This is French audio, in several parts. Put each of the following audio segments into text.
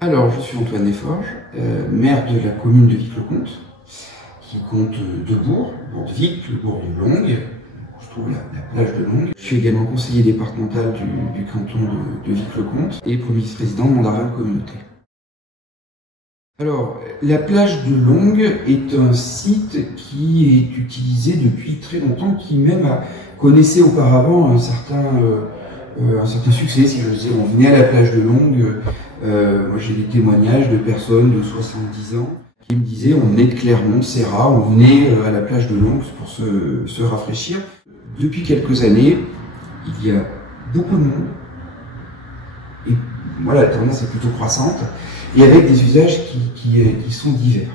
Alors, je suis Antoine Desforges, maire de la commune de Vic-le-Comte, qui compte deux bourgs, le bourg de Vic, le bourg de Longues, je trouve la plage de Longues. Je suis également conseiller départemental du canton de Vic-le-Comte et premier vice-président de Mondarvin Communauté. Alors, la plage de Longues est un site qui est utilisé depuis très longtemps, qui même connaissait auparavant un certain succès, si je veux dire. On venait à la plage de Longues, moi j'ai des témoignages de personnes de 70 ans qui me disaient on venait de Clermont, Serra, on venait à la plage de Longues pour se rafraîchir. Depuis quelques années, il y a beaucoup de monde, et voilà, la tendance est plutôt croissante, et avec des usages qui sont divers.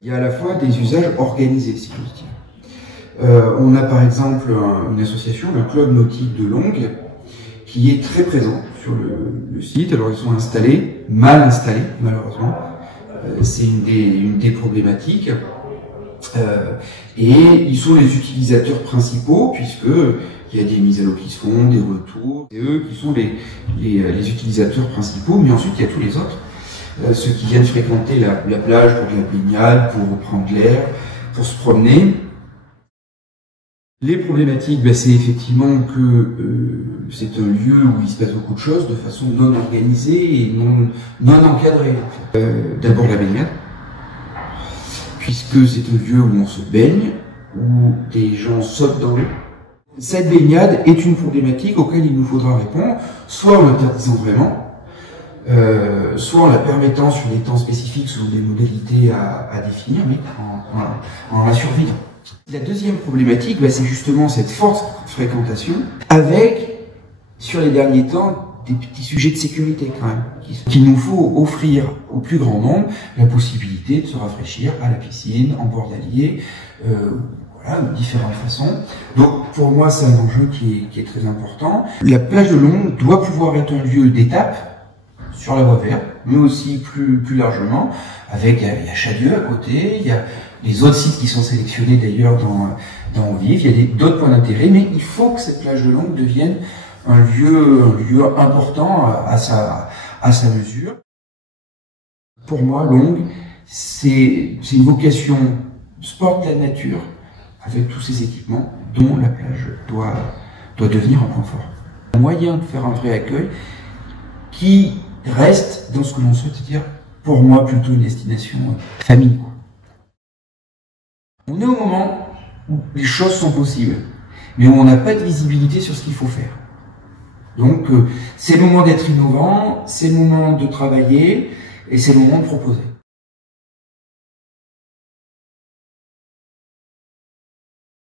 Il y a à la fois des usages organisés, si j'ose dire. On a par exemple une association, le Club Nautique de Longues, qui est très présent sur le site. Alors ils sont mal installés malheureusement. C'est une des problématiques. Et ils sont les utilisateurs principaux puisque il y a des mises à l'eau qui se font, des retours. C'est eux qui sont les utilisateurs principaux, mais ensuite il y a tous les autres. Ceux qui viennent fréquenter la plage pour de la baignade, pour prendre l'air, pour se promener. Les problématiques, c'est effectivement que c'est un lieu où il se passe beaucoup de choses de façon non organisée et non encadrée. D'abord la baignade, puisque c'est un lieu où on se baigne, où des gens sautent dans l'eau. Cette baignade est une problématique auquel il nous faudra répondre, soit en l'interdisant vraiment, soit en la permettant sur des temps spécifiques, selon des modalités à définir, mais en la surveillant. La deuxième problématique, c'est justement cette forte fréquentation, avec, sur les derniers temps, des petits sujets de sécurité quand même, qu'il nous faut offrir au plus grand nombre la possibilité de se rafraîchir à la piscine, en bordalier, voilà, de différentes façons. Donc pour moi, c'est un enjeu qui est très important. La plage de Longues doit pouvoir être un lieu d'étape sur la voie verte, mais aussi plus largement, avec il y a Chadieux à côté, il y a les autres sites qui sont sélectionnés d'ailleurs dans Vive, il y a d'autres points d'intérêt, mais il faut que cette plage de Longues devienne un lieu important à sa mesure. Pour moi, Longues, c'est une vocation sport de la nature, avec tous ces équipements dont la plage doit devenir un point fort. Un moyen de faire un vrai accueil qui reste dans ce que l'on souhaite dire, pour moi, plutôt une destination famille. On est au moment où les choses sont possibles, mais où on n'a pas de visibilité sur ce qu'il faut faire. Donc, c'est le moment d'être innovant, c'est le moment de travailler, et c'est le moment de proposer.